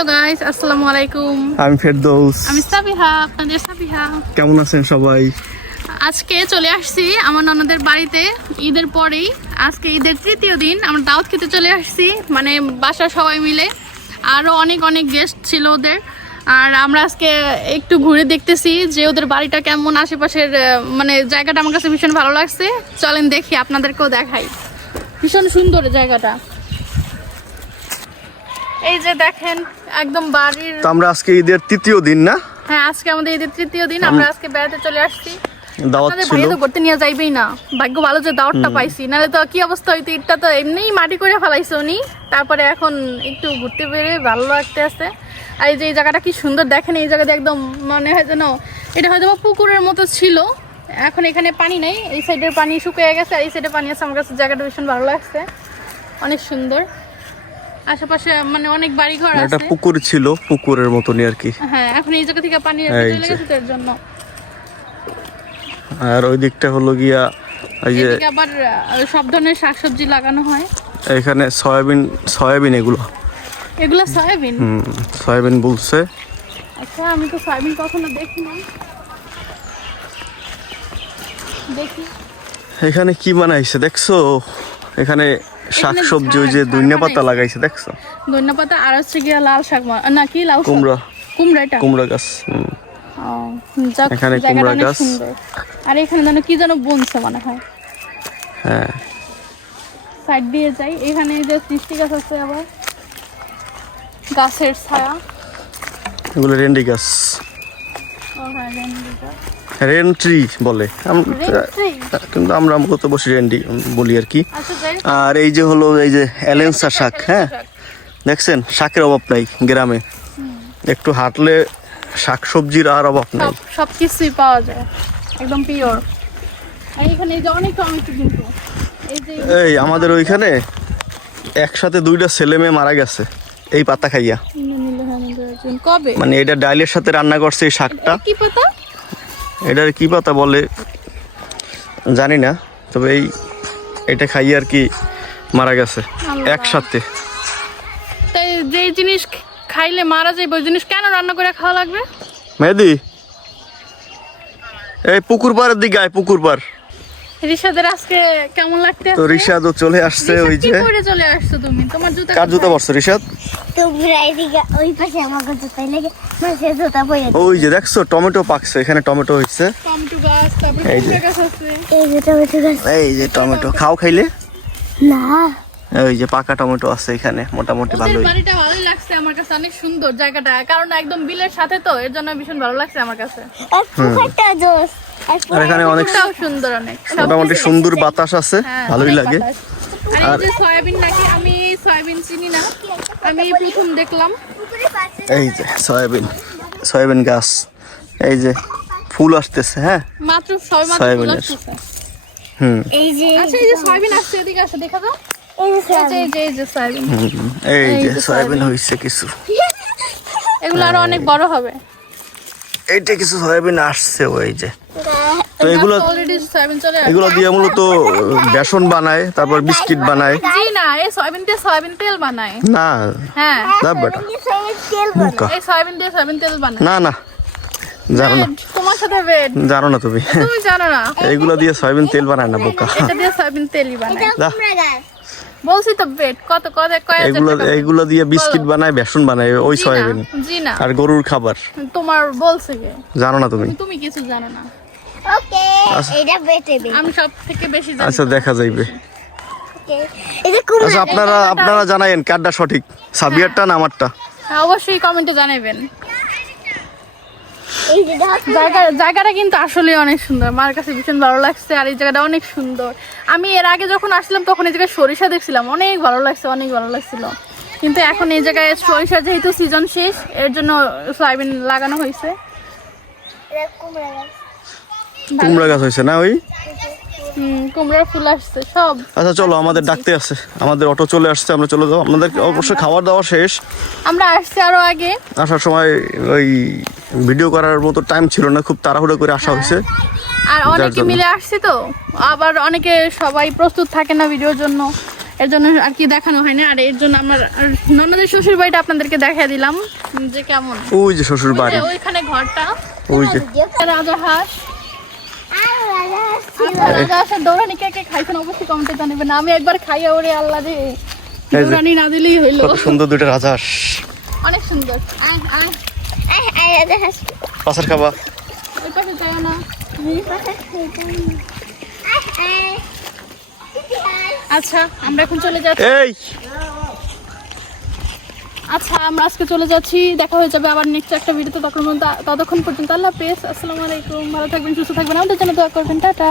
Hello guys আসসালামু আলাইকুম আমি ফেরদৌস আমি সাবিহা আপনাদের সাবিহা কেমন আছেন সবাই? আজকে চলে আসছি আমার ননদের বাড়িতে। ঈদের পরেই। আজকে ঈদের তৃতীয় দিন। আমরা দাওয়াত খেতে চলে আসছি। মানে বাসার সবাই মিলে। আরও অনেক অনেক গেস্ট ছিল ওদের। আর আমরা আজকে একটু ঘুরে দেখতেছি যে ওদের বাড়িটা কেমন আশেপাশের মানে জায়গাটা আমার কাছে ভীষণ ভালো লাগছে। চলেন দেখি আপনাদেরকেও দেখাই। ভীষণ সুন্দর জায়গাটা। এই যে দেখেন একদম বাড়ির তো আমরা আজকে ঈদের তৃতীয় দিন না? হ্যাঁ আজকে আমাদের ঈদের তৃতীয় দিন আমরা আজকে বেড়াতে চলে আসছি। দাওয়াত আপনাদের ছিল। তো করতে নিয়ে যাইবেই না। ভাগ্য ভালো যে দাওয়াতটা পাইছি। তো কি অবস্থা হইতো ইটটা তো এমনিই মাটি করে ফেলাইছে উনি। তারপরে এখন একটু ঘুরতে ভালো লাগতে আছে। আর এই যে এই জায়গাটা কি সুন্দর দেখেন এই জায়গাতে একদম মানে হয় যেন এটা হয়তো বা পুকুরের মতো ছিল। এখন এখানে পানি নেই এই সাইডের পানি শুকিয়ে গেছে আর এই সাইডে পানি আছে। আমার কাছে জায়গাটা ভীষণ ভালো লাগছে। অনেক সুন্দর। আশেপাশে মানে অনেক বাড়ি ঘর একটা পুকুর ছিল পুকুরের মতনই আর কি। হ্যাঁ এখন এই জায়গা থেকে পানি চলে গেছে তো এর জন্য। আর ওই দিকটা হলো গিয়া এই যে আবার সব ধরনের শাকসবজি লাগানো হয়। এখানে সয়াবিন সয়াবিন এগুলো। এগুলো সয়াবিন? হুম সয়াবিন বলছে। আচ্ছা আমি তো সয়াবিন কখনো দেখি না দেখি। এখানে কি বানাইছে দেখছ? এখানে শাক সবজি ওই যে ঝাড় পাতা লাগাইছে দেখছ? ধনিয়া পাতা আর হচ্ছে গিয়া লাল শাক না কি লাল কুমড়া। কুমড়া এটা? কুমড়া গাছ এখানে কুমড়া গাছ। আর এখানে যেন কি যেন বুনছে মনে হয়। হ্যাঁ। সাইড দিয়ে যাই। এখানে এই যে সৃষ্টি গাছ আছে আবার। গাছের ছায়া। এগুলো রেন্ডি গাছ। ও হ্যাঁ, রেন্ডি গাছ। রেন ট্রি বলে কিন্তু আমরা মূলত বসে রেন্ডি বলি আর কি। আচ্ছা আর এই যে হলো এই যে এলেন্সা শাক হ্যাঁ? দেখছেন? শাকের অভাব নাই গ্রামে। একটু হাঁটলে শাক সবজির আর অভাব নাই। সব কিছুই পাওয়া যায়। একদম পিওর আর এই যে অনেক টমেটো কিন্তু। এই আমাদের ওইখানে একসাথে দুইটা ছেলে মেয়ে মারা গেছে। এই পাতা খাইয়া। কবে? মানে এটা ডাইলের সাথে রান্না করছে এই শাকটা। কি পাতা? এটার কি পাতা বলে? জানি না তবে এই এটা খাইয়ে আর কি মারা গেছে একসাথে। তাই যে জিনিস খাইলে মারা যাবে ওই জিনিস কেন রান্না করে খাওয়া লাগবে? মেহেদি? এই পুকুর পাড়ের দিকে আয় পুকুর পাড়। রিসাদের আজকে কেমন লাগতে তো রিশাদ ও চলে আসছে ওই কি যে। করে চলে আসছো তুমি? তোমার জুতা কার জুতা পরছে রিশাদ? তোমরা এদিকে ওই পাশে আমাকে জুতাই লাগে মাসে জুতা পরে ওই যে দেখছ টমেটো পাকছে এখানে টমেটো হচ্ছে টমেটো গাছ তারপরে এই যে। কুমড়া গাছ আছে। এই জুতা পরে গেছে। এই যে টমেটো খাও খাইলে? না। ওই যে পাকা টমেটো আছে এখানে মোটামুটি ভালোই। বাড়িটা ভালোই লাগছে আমার কাছে অনেক সুন্দর জায়গাটা কারণ একদম বিলের সাথে তো এর জন্য ভীষণ ভালো লাগছে আমার কাছে। আর পুকুরটা জোস। আর এখানে অনেক সুন্দর অনেক। মোটামুটি সুন্দর বাতাস আছে হ্যাঁ, ভালোই লাগে। আর সয়াবিন নাকি আমি সয়াবিন চিনি না। আমি প্রথম দেখলাম। এই যে সয়াবিন সয়াবিন গাছ। এই যে ফুল আসতেছে হ্যাঁ? মাত্র সয়াবিনের। হুম। এই যে আচ্ছা এই যে সয়াবিন আসছে এদিকে আসে দেখা দাও এই যে এই যে এই যে এই যে সয়াবিন। হুম, এই এই যে যে সয়াবিন সয়াবিন। হয়েছে কিছু। এগুলো আরও অনেক বড় হবে। এইটা কিছু সয়াবিন আসছে ওই যে। তো এগুলো এগুলো দিয়ে মূলত বেসন বানায় তারপর বিস্কিট বানায়। জি না এই সয়াবিন দিয়ে সয়াবিন তেল বানায়। না। হ্যাঁ। না বেটা তেল এই সয়াবিন দিয়ে সয়াবিন তেল বানায়। না না। জানো না। তোমার সাথে বেড জানো না তুমি। তুমি জানো না। এইগুলো দিয়ে সয়াবিন তেল বানায় না বোকা। এটা দিয়ে সয়াবিন তেলই বানায়। বলছি তো বেড কত কত কয় এগুলো টাকা? দিয়ে বিস্কিট বানায় বেসন বানায় ওই সয়াবিন। জি না। আর গরুর খাবার। তোমার বলছে জানো না তুমি। তুমি কিছু জানো না। ওকে এটা বেটে বে আমি সব থেকে বেশি জানি আচ্ছা দেখা যাইবে। আচ্ছা আপনারা আপনারা জানাইন কারটা সঠিক সাবিয়ারটা না আমারটা? হ্যাঁ, অবশ্যই কমেন্টে জানাবেন জায়গাটা কিন্তু আসলে অনেক সুন্দর। আমার কাছে ভীষণ ভালো লাগছে আর এই জায়গাটা অনেক সুন্দর। আমি এর আগে যখন আসলাম তখন এই জায়গায় সরিষা দেখছিলাম। অনেক ভালো লাগছে অনেক ভালো লাগছিল। কিন্তু এখন এই জায়গায় সরিষা যেহেতু সিজন শেষ এর জন্য সয়াবিন লাগানো হয়েছে। এটা কুমড়া গাছ হয়েছে না ওই? কুমড়ার ফুল আসছে সব। আচ্ছা চলো আমাদের ডাকতে আছে আমাদের অটো চলে আসছে আমরা চলে যাও আমাদের অবশ্যই খাবার দাওয়া শেষ। আমরা আসছি আরও আগে। আসার সময় ওই ভিডিও করার মতো টাইম ছিল না খুব তাড়াহুড়ো করে আসা হয়েছে। আর অনেকে মিলে আসছি তো আবার অনেকে সবাই প্রস্তুত থাকে না ভিডিওর জন্য। এর জন্য আর কি দেখানো হয়নি আর এর জন্য আমার ননদের শ্বশুর বাড়িটা আপনাদেরকে দেখাই দিলাম। যে কেমন। ওই যে শ্বশুর বাড়ি ওইখানে ঘরটা। ওই যে। রাজা হাঁস আর রাজা আসছে। আচ্ছা, রাজা হাঁসের দৌড়ানি কে কে খাইছেন? অবশ্যই কমেন্টে জানাবেন। আমি একবার খাইয়া ওরে আল্লাহ রে। দৌড়ানি না দিলেই হইল। কত সুন্দর দুইটা রাজহাঁস অনেক সুন্দর। আয়, আয়, আয়, আয়, রাজা পাশের খাবা। ওই পাশে যায় না। এই পাশে। খাইতাম না। আয়, আয়। দিদি, আয়। আচ্ছা আমরা এখন চলে যাচ্ছি। এই! আচ্ছা আমরা আজকে চলে যাচ্ছি। দেখা হয়ে যাবে আবার নেক্সট একটা ভিডিওতে তখন ততক্ষণ পর্যন্ত আল্লাহ হাফেজ। আসসালামু আলাইকুম। ভালো থাকবেন, সুস্থ থাকবেন। আমাদের জন্য দোয়া করবেন। টাটা।